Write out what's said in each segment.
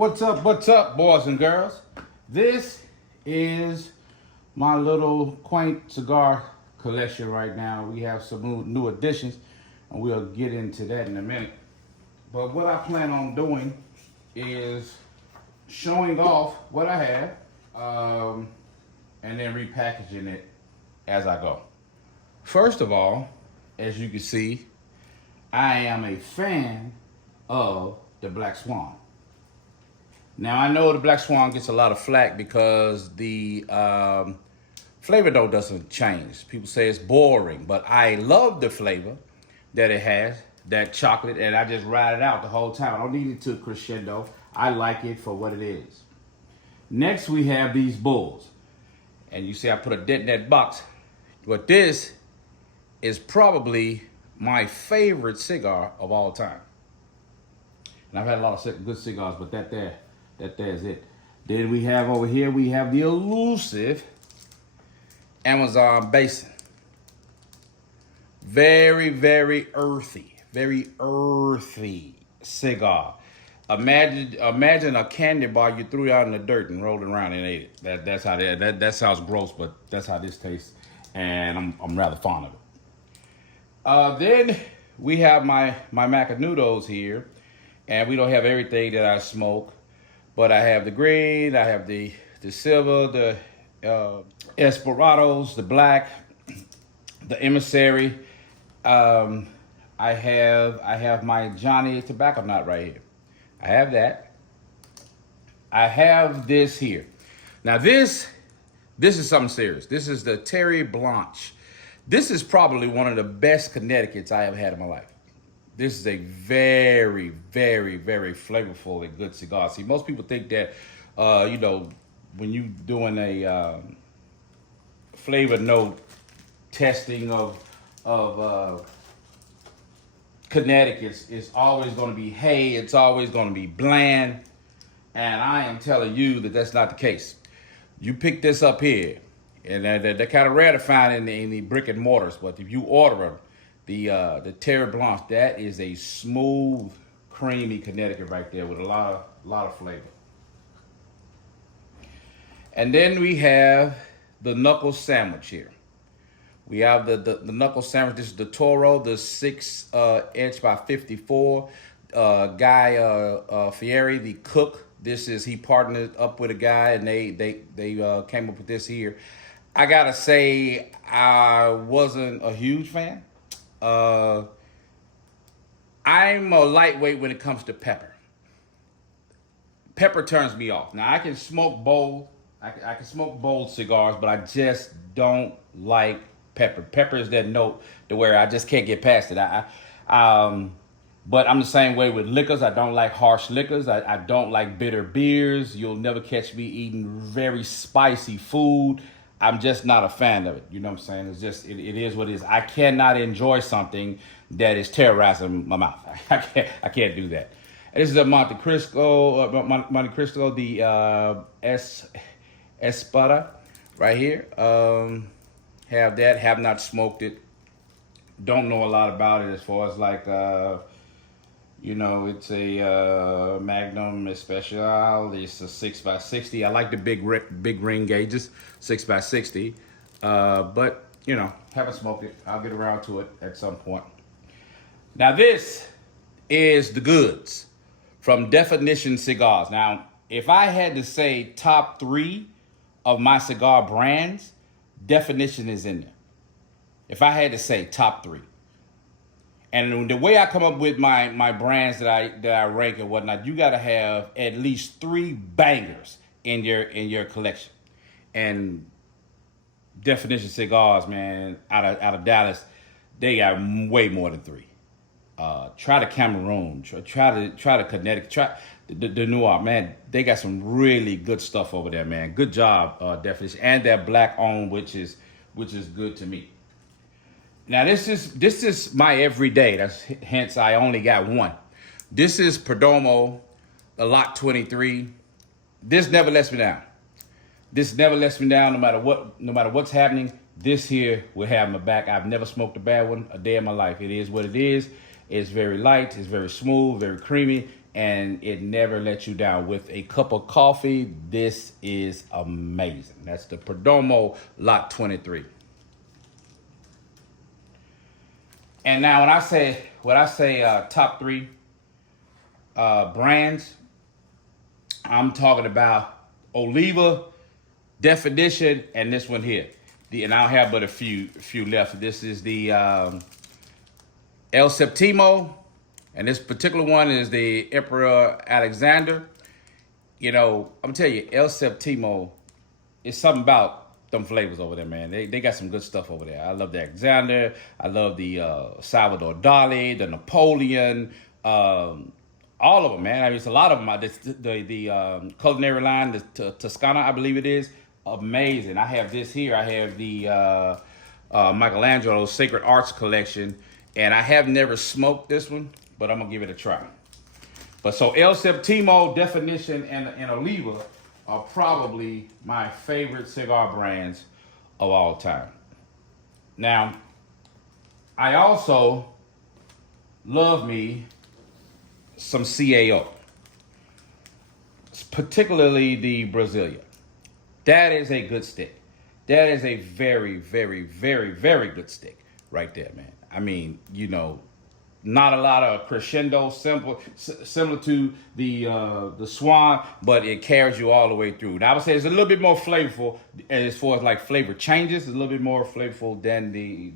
What's up, boys and girls? This is my little quaint cigar collection right now. We have some new additions, and we'll get into that in a minute. But what I plan on doing is showing off what I have, and then repackaging it as I go. First of all, as you can see, I am a fan of the Black Swan. Now I know the Black Swan gets a lot of flack because the flavor though doesn't change. People say it's boring, but I love the flavor that it has, that chocolate, and I just ride it out the whole time. I don't need it to crescendo. I like it for what it is. Next we have these bulls. And you see I put a dent in that box. But this is probably my favorite cigar of all time. And I've had a lot of good cigars, but that there is it. Then we have over here, we have the elusive Amazon Basin. Very, very earthy cigar. Imagine a candy bar you threw out in the dirt and rolled it around and ate it. That sounds gross, but that's how this tastes, and I'm rather fond of it. Then we have my Macanudos here, and we don't have everything that I smoke, but I have the green, I have the silver, the Esperados, the black, the Emissary. I have my Johnny tobacco nut right here. I have that. I have this here. Now this is something serious. This is the Terry Blanche. This is probably one of the best Connecticut's I have had in my life. This is a very, very, very flavorful and good cigar. See, most people think that, when you doing a flavor note testing of Connecticut's, it's always going to be hay, it's always going to be bland, and I am telling you that that's not the case. You pick this up here, and they're kind of rare to find in the brick and mortars, but if you order them, the Terre Blanche, that is a smooth, creamy Connecticut right there with a lot of flavor. And then we have the knuckle sandwich here. We have the knuckle sandwich. This is the Toro, the 6 inch by 54. Guy Fieri, the cook. He partnered up with a guy, and they came up with this here. I gotta say, I wasn't a huge fan. I'm a lightweight when it comes to pepper. Pepper turns me off. Now I can smoke bold. I can smoke bold cigars, but I just don't like pepper. Pepper is that note to where I just can't get past it. But I'm the same way with liquors. I don't like harsh liquors. I don't like bitter beers. You'll never catch me eating very spicy food. I'm just not a fan of it. You know what I'm saying? It's just, it is what it is. I cannot enjoy something that is terrorizing my mouth. I can't do that. And this is a Monte Cristo, the Espada right here. Have that, have not smoked it. Don't know a lot about it as far as like, it's a Magnum Especial. It's a 6x60. I like the big ring gauges, Now this is the goods from Definition Cigars. Now, if I had to say top 3 of my cigar brands, Definition is in there. If I had to say top 3. And the way I come up with my brands that I rank and whatnot, you got to have at least 3 bangers in your collection. And Definition Cigars, man, out of Dallas, they got way more than 3. Try the Cameroon, try the Connecticut, try the New York, man. They got some really good stuff over there, man. Good job, Definition, and they're black owned, which is good to me. Now this is my everyday. That's hence I only got one. This is Perdomo, the Lot 23. This never lets me down. This never lets me down, no matter what's happening. This here will have my back. I've never smoked a bad one a day in my life. It is what it is. It's very light. It's very smooth, very creamy. and it never lets you down. With a cup of coffee, this is amazing. That's the Perdomo Lot 23. And now when I say top three brands, I'm talking about Oliva, Definition, and this one here. And I don't have but a few left. This is the El Septimo, and this particular one is the Emperor Alexander. You know, I'm telling you, El Septimo is something about them flavors over there, man. They got some good stuff over there. I love the Alexander. I love the Salvador Dali, the Napoleon. All of them, man. I mean, it's a lot of them. The culinary line, the Toscana, I believe it is, amazing. I have this here. I have the Michelangelo's Sacred Arts Collection, and I have never smoked this one, but I'm gonna give it a try. But so El Septimo, Definition, and Oliva are probably my favorite cigar brands of all time. Now, I also love me some CAO, particularly the Brasilia. That is a good stick. That is a very, very, very, very good stick right there, man. I mean, you know, not a lot of crescendo, similar to the Swan, but it carries you all the way through. Now I would say it's a little bit more flavorful as far as like flavor changes. It's a little bit more flavorful than the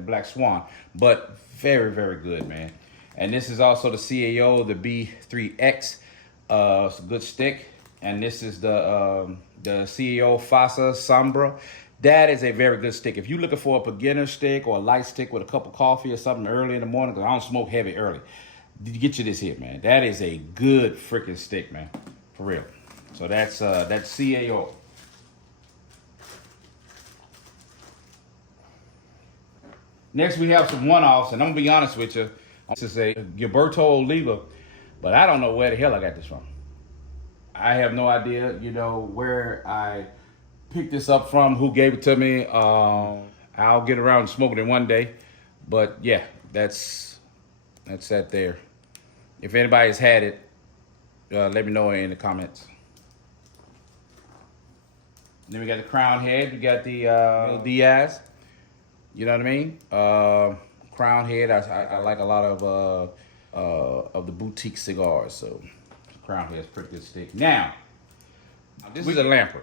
Black Swan, but very, very good, man. And this is also the CAO, the B3X. It's a good stick. And this is the CAO Fasa Sombra. That is a very good stick. If you're looking for a beginner stick or a light stick with a cup of coffee or something early in the morning, because I don't smoke heavy early, get you this here, man. That is a good freaking stick, man. For real. So that's CAO. Next, we have some one-offs, and I'm gonna be honest with you. This is a Gilberto Oliva, but I don't know where the hell I got this from. I have no idea, you know, where I picked this up from, who gave it to me. I'll get around and smoking it one day. But yeah, that's that there. If anybody has had it, let me know in the comments. Then we got the Crown Head. We got the Diaz. You know what I mean? Crown Head. I like a lot of the boutique cigars. So Crown Head's pretty good stick. Now, this is a Lamper.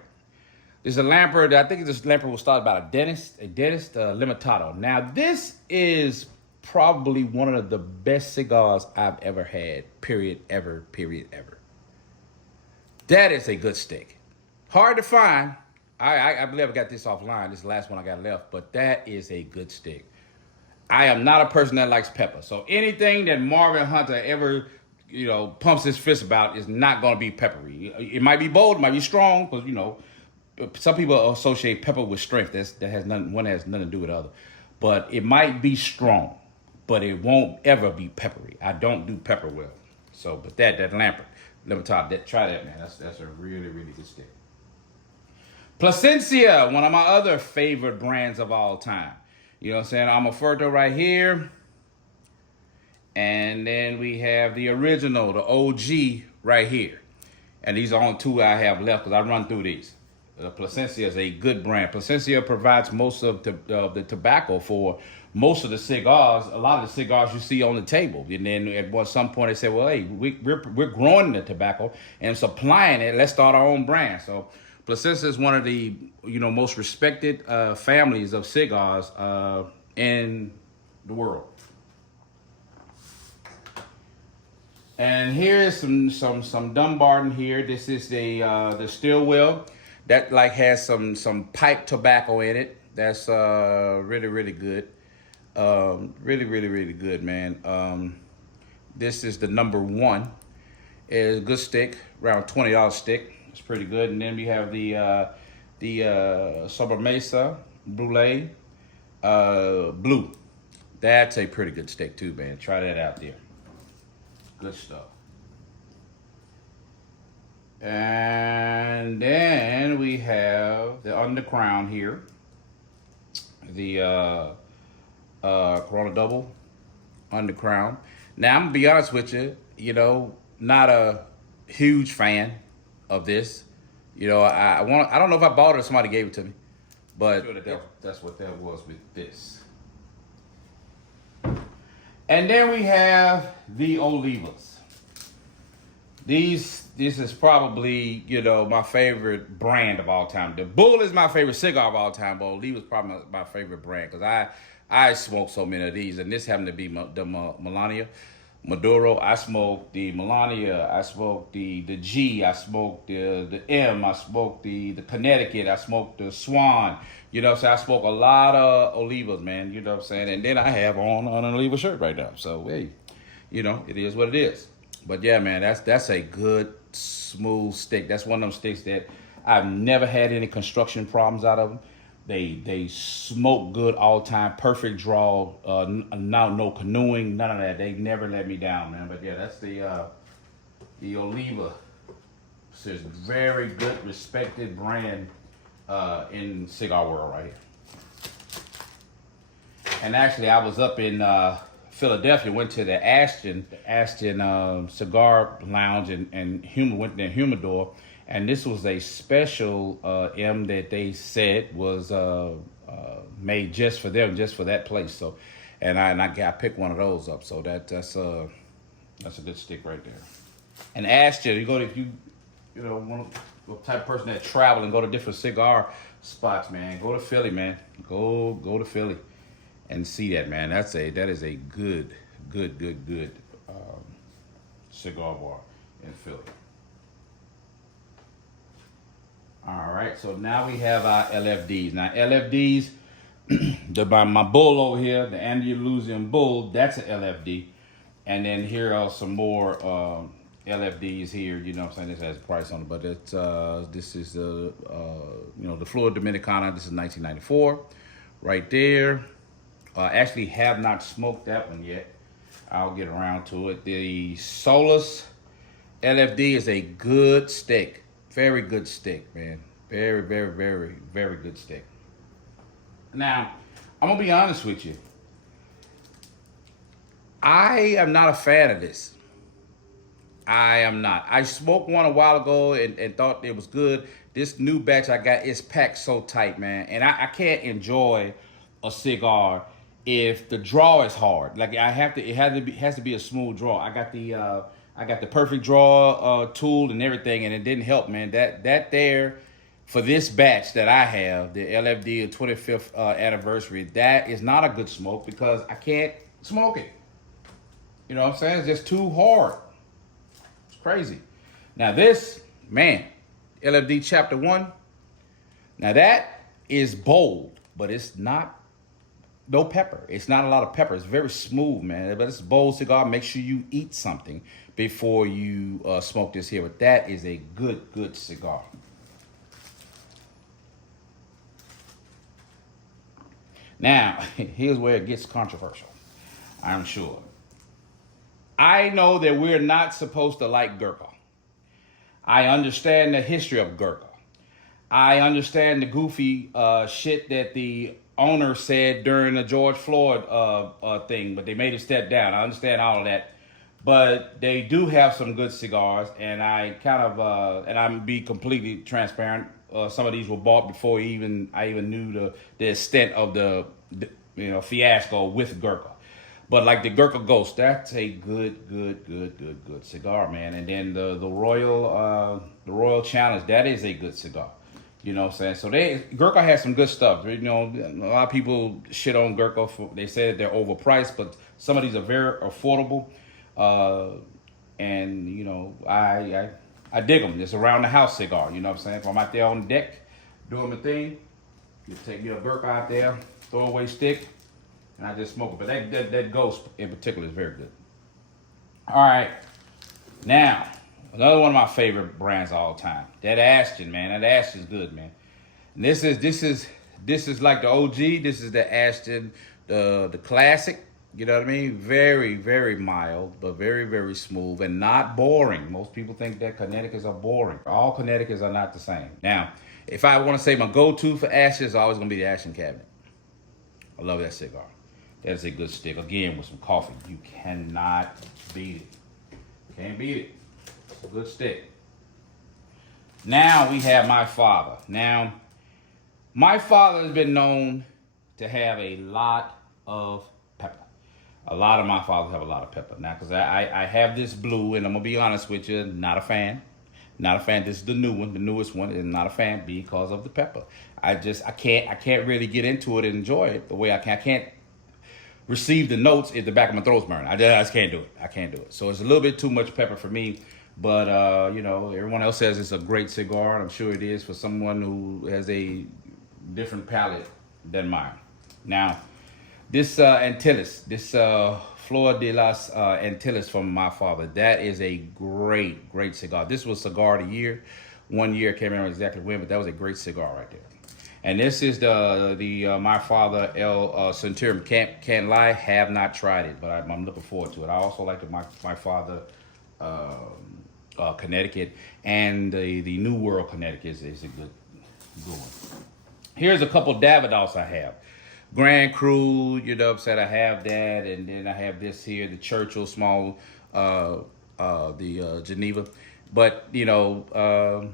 This is a Lamper that I think this Lamper was started by a dentist Limitado. Now, this is probably one of the best cigars I've ever had. Period, ever. That is a good stick. Hard to find. I believe I got this offline. This is the last one I got left, but that is a good stick. I am not a person that likes pepper. So anything that Marvin Hunter ever, you know, pumps his fist about is not going to be peppery. It might be bold, it might be strong, because, you know, some people associate pepper with strength. One has nothing to do with the other. But it might be strong, but it won't ever be peppery. I don't do pepper well. So, but that Lamper, try that, man. That's a really, really good stick. Plasencia, one of my other favorite brands of all time. You know what I'm saying? Amoferto right here. And then we have the original, the OG right here. And these are only two I have left because I run through these. Plasencia is a good brand. Plasencia provides most of the tobacco for most of the cigars. A lot of the cigars you see on the table. And then at some point they said, well, hey, we're growing the tobacco and supplying it. Let's start our own brand. So Plasencia is one of the most respected families of cigars in the world. And here is some Dumbarton here. This is the Stillwell that has some pipe tobacco in it. That's really, really good. Really, really, really good, man. This is the number one. It's a good stick, around $20 stick. It's pretty good. And then we have the Sobremesa Brulee Blue. That's a pretty good stick too, man. Try that out there. Good stuff. And then we have the Undercrown here. The Corona Double Undercrown. Now, I'm going to be honest with you. not a huge fan of this. You know, I don't know if I bought it or somebody gave it to me, but that's what that was with this. And then we have the Olivas. This is probably, you know, my favorite brand of all time. The Bull is my favorite cigar of all time, but Oliva is probably my favorite brand because I smoke so many of these, and this happened to be the Melania Maduro. I smoked the Melania. I smoked the G. I smoked the M. I smoked the Connecticut. I smoked the Swan. You know what I'm saying? I smoke a lot of Olivas, man. You know what I'm saying? And then I have on an Oliva shirt right now. So, hey, you know, it is what it is. But yeah, man, that's a good smooth stick. That's one of them sticks that I've never had any construction problems out of them. They smoke good all time, perfect draw. No canoeing, none of that. They never let me down, man. But yeah, that's the Oliva. It's a very good, respected brand in cigar world right here. And actually, I was up in Philadelphia, went to the Ashton Cigar Lounge and went to Humidor, and this was a special M that they said was made just for them, just for that place. So, and I picked one of those up. So that's a good stick right there. And Ashton, if you know one the type of person that travel and go to different cigar spots, man, go to Philly, man. Go to Philly and see that, man. That is a good cigar bar in Philly. All right, so now we have our LFDs. Now LFDs, my bull over here, the Andalusian bull, that's an LFD. And then here are some more LFDs here. You know what I'm saying? This has a price on it, but it's this is you know, the Flor Dominicana. This is 1994, right there. Actually have not smoked that one yet. I'll get around to it. The Solus LFD is a good stick. Very good stick, man. Very good stick. Now, I'm going to be honest with you. I am not a fan of this. I am not. I smoked one a while ago and thought it was good. This new batch I got is packed so tight, man. And I can't enjoy a cigar if the draw is hard. Like it has to be a smooth draw. I got the perfect draw tool and everything, and it didn't help, man. That there for this batch that I have, the LFD 25th anniversary, that is not a good smoke because I can't smoke it. You know what I'm saying? It's just too hard. It's crazy. Now this, man, LFD Chapter 1. Now that is bold, but it's not no pepper. It's not a lot of pepper. It's very smooth, man. But it's a bold cigar. Make sure you eat something before you smoke this here. But that is a good cigar. Now, here's where it gets controversial, I'm sure. I know that we're not supposed to like Gurkha. I understand the history of Gurkha. I understand the goofy shit that the owner said during the George Floyd thing, but they made him step down. I understand all of that. But they do have some good cigars, and I kind of, and I'm be completely transparent. Some of these were bought before I even knew the extent of the fiasco with Gurkha. But like the Gurkha Ghost, that's a good cigar, man. And then the Royal Challenge, that is a good cigar. You know what I'm saying? So Gurkha has some good stuff. You know, a lot of people shit on Gurkha. They say that they're overpriced, but some of these are very affordable. And you know, I dig them. It's around the house cigar. You know what I'm saying? If I'm out there on the deck doing my thing, you take your Gurkha out there, throw away stick, and I just smoke it. But that Ghost in particular is very good. All right, now another one of my favorite brands of all time. That Ashton, man. That Ashton's good, man. And this is like the OG. This is the Ashton, the classic. You know what I mean? Very mild, but very smooth and not boring. Most people think that Connecticut's are boring. All Connecticut's are not the same. Now, if I want to say my go-to for Ashton is always going to be the Ashton Cabinet. I love that cigar. That's a good stick. Again, with some coffee. You cannot beat it. Can't beat it. Good stick. Now we have my father. Now, my father has been known to have a lot of pepper. A lot of my fathers have a lot of pepper. Now, because I have this blue, and I'm going to be honest with you, not a fan. Not a fan. This is the new one, the newest one, and not a fan because of the pepper. I can't really get into it and enjoy it the way I can. I can't receive the notes if the back of my throat's burning. I just can't do it. I can't do it. So it's a little bit too much pepper for me. But, everyone else says it's a great cigar, and I'm sure it is for someone who has a different palate than mine. Now, this Antilles, this Flor de las Antilles from my father, that is a great, great cigar. This was Cigar of the Year. One year, I can't remember exactly when, but that was a great cigar right there. And this is the my father El Centurion. Can't lie, have not tried it, but I'm looking forward to it. I also like my father Connecticut, and the New World Connecticut is a good one. Here's a couple Davidoffs I have. Grand Cru, you know what I'm saying? I have that, and then I have this here, the Churchill small, the Geneva. But, Davidoff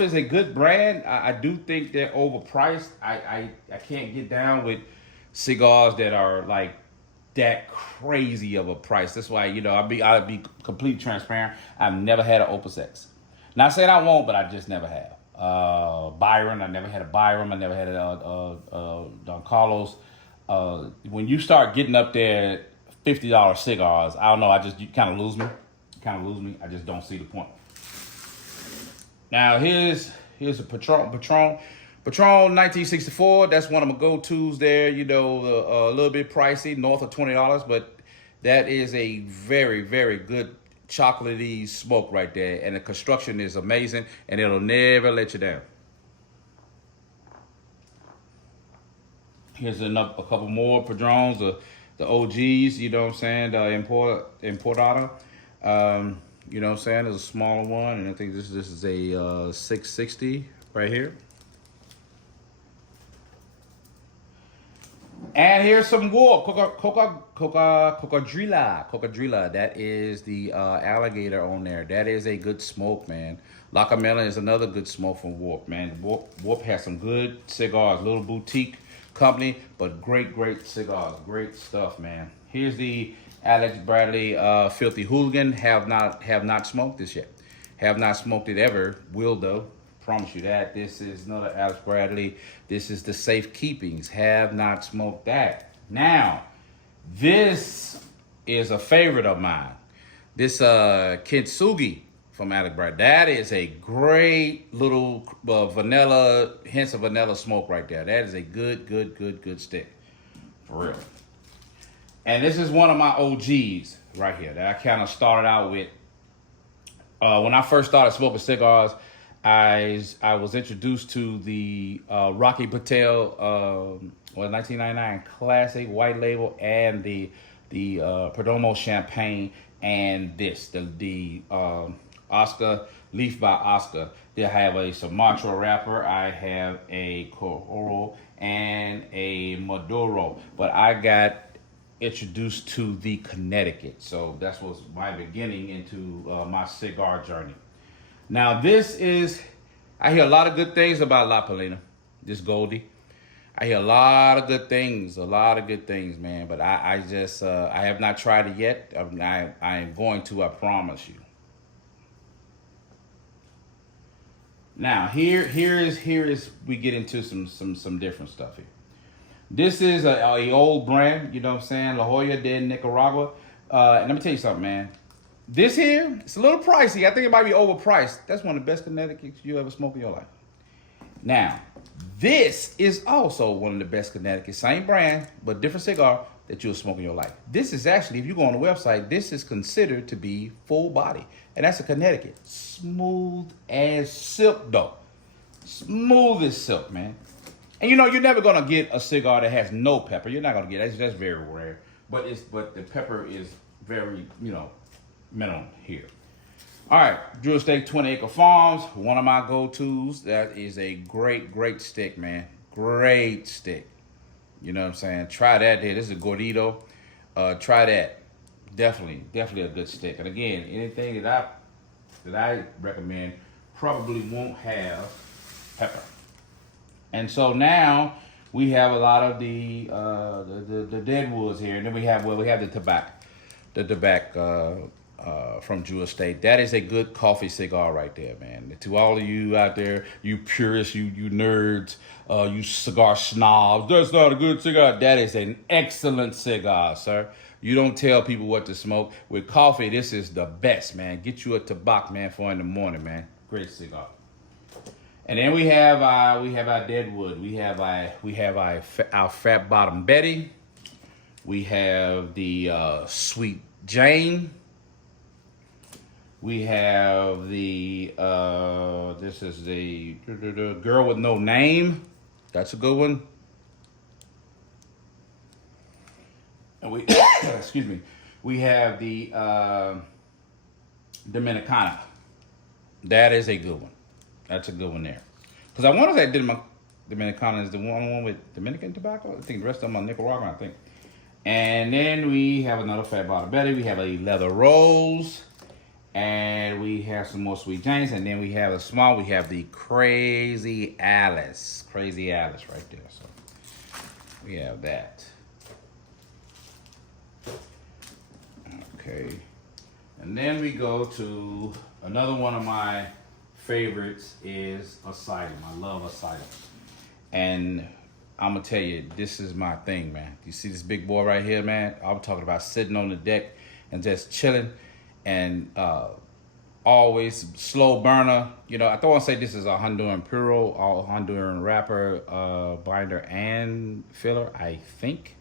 is a good brand. I do think they're overpriced. I can't get down with cigars that are like that crazy of a price. That's why, I'll be completely transparent. I've never had an Opus X. Not saying I won't, but I just never have. Byron, I never had a Byron. I never had a Don Carlos. When you start getting up there, $50 cigars, I don't know. You kind of lose me. I just don't see the point. Now here's a Patron 1964. That's one of my go-tos there. A little bit pricey, north of $20, but that is a very, very good chocolatey smoke right there, and the construction is amazing, and it'll never let you down. Here's a couple more Padrones, the OGs, you know what I'm saying, the Importada. You know what I'm saying, there's a smaller one, and I think this is a 660 right here. And here's some wool, Cocodrila. That is the alligator on there. That is a good smoke, man. La Camela is another good smoke from Warp, man. Warp has some good cigars, little boutique company, but great cigars, great stuff, man. Here's the Alex Bradley Filthy Hooligan. Have not smoked this yet. Have not smoked it ever. Will though. Promise you that. This is another Alex Bradley. This is the Safe Keepings. Have not smoked that. Now, this is a favorite of mine. This Kintsugi from Alex Bradley. That is a great little vanilla, hints of vanilla smoke right there. That is a good stick. For real. And this is one of my OGs right here that I kind of started out with. When I first started smoking cigars, I was introduced to the Rocky Patel 1999 Classic White Label, and the Perdomo Champagne, and the Oscar Leaf by Oscar. They have a Sumatra wrapper. I have a Corojo and a Maduro, but I got introduced to the Connecticut, so that was my beginning into my cigar journey. Now this is, I hear a lot of good things about La Palina, this Goldie. I hear a lot of good things, man. But I have not tried it yet. I am going to, I promise you. Now here is we get into some different stuff here. This is a old brand, you know what I'm saying, La Jolla de Nicaragua. And let me tell you something, man. This here, it's a little pricey. I think it might be overpriced. That's one of the best Connecticut's you ever smoked in your life. Now, this is also one of the best Connecticut, same brand, but different cigar that you'll smoke in your life. This is actually, if you go on the website, this is considered to be full body. And that's a Connecticut. Smooth as silk, though. Smooth as silk, man. And you're never gonna get a cigar that has no pepper. You're not gonna get that. That's very rare. But the pepper is very, minimum here. All right, Drill Steak 20 Acre Farms, one of my go-tos. That is a great stick, man. Great stick. You know what I'm saying? Try that there. This is a Gordito. Try that. Definitely a good stick. And again, anything that that I recommend probably won't have pepper. And so now we have a lot of the dead woods here, and then we have the tobacco from Drew Estate. That is a good coffee cigar right there, man. To all of you out there, you purists, you nerds, you cigar snobs, that's not a good cigar. That is an excellent cigar, sir. You don't tell people what to smoke. With coffee, this is the best, man. Get you a tobacco, man, for in the morning, man. Great cigar. And then we have our deadwood. We have our fat bottom Betty. We have the Sweet Jane. We have the this is the Girl with No Name. That's a good one. And we excuse me. We have the Dominicana. That is a good one. That's a good one there. Because I want to say Dominicana is the one with Dominican tobacco. I think the rest of them are Nicaraguan, I think. And then we have another fat bottom Betty. We have a leather rose. And we have some more Sweet Janes. And then we have a small, we have the Crazy Alice. Crazy Alice right there. So we have that. Okay. And then we go to another one of my favorites is Asylum. I love Asylum. And I'm gonna tell you, this is my thing, man. You see this big boy right here, man? I'm talking about sitting on the deck and just chilling and always slow burner. You know, I don't want to say this is a Honduran Puro or Honduran wrapper, binder and filler. I think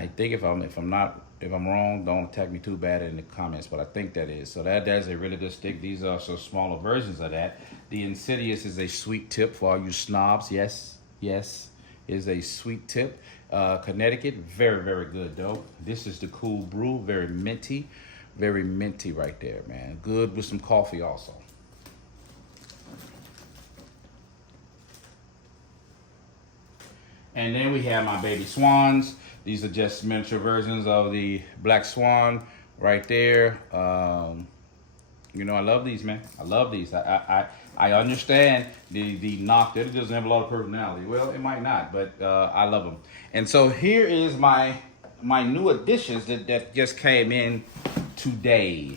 if I'm wrong, don't attack me too bad in the comments, but I think that is. So that's a really good stick. These are some smaller versions of that. The Insidious is a sweet tip for all you snobs. Yes, is a sweet tip. Connecticut, very, very good though. This is the Cool Brew, very minty right there, man. Good with some coffee also. And then we have my Baby Swans. These are just miniature versions of the Black Swan right there. You know, I love these, man. I love these. I understand the knock that it doesn't have a lot of personality. Well, it might not, but I love them. And so here is my new additions that just came in today.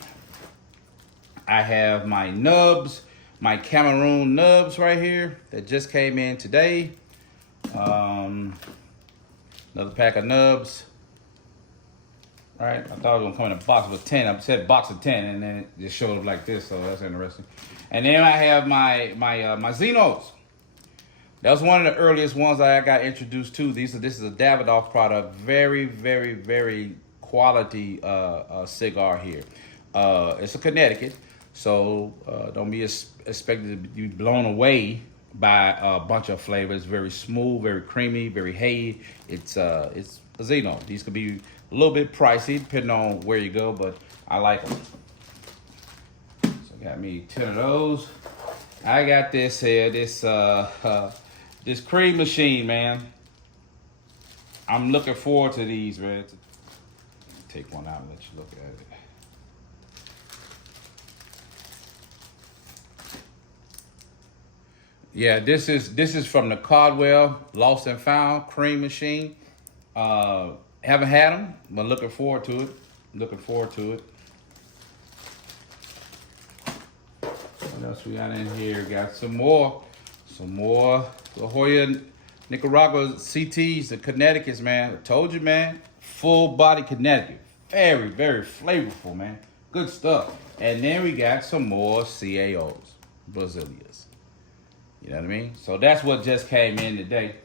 I have my nubs, my Cameroon nubs right here that just came in today. Another pack of nubs. All right, I thought it was gonna come in a box with 10. I said box of 10, and then it just showed up like this, so that's interesting. And then I have my Xenos. That was one of the earliest ones that I got introduced to. This is a Davidoff product. Very, very, very quality cigar here. It's a Connecticut, so don't be expected to be blown away by a bunch of flavors. Very smooth, very creamy, very hay. It's a Xeno. These could be a little bit pricey depending on where you go, but I like them. So got me 10 of those. I got this here, this cream machine, man. I'm looking forward to these, man. Take one out and let you look at it. Yeah, this is from the Caldwell Lost and Found cream machine. Haven't had them, but looking forward to it. What else we got in here? Got some more La Jolla, Nicaragua CTs, the Connecticut's, man. I told you, man. Full body Connecticut. Very, very flavorful, man. Good stuff. And then we got some more CAOs, Brazilias. You know what I mean? So that's what just came in today.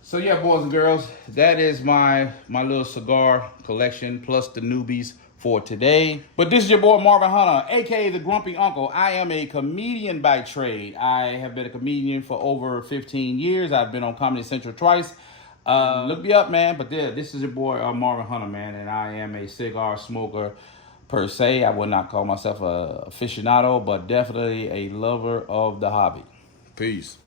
So yeah, boys and girls, that is my little cigar collection plus the newbies for today. But this is your boy Marvin Hunter, aka the Grumpy Uncle. I am a comedian by trade. I have been a comedian for over 15 years. I've been on Comedy Central twice. Look me up, man. But yeah, this is your boy Marvin Hunter, man, and I am a cigar smoker per se. I would not call myself a aficionado, but definitely a lover of the hobby. Peace.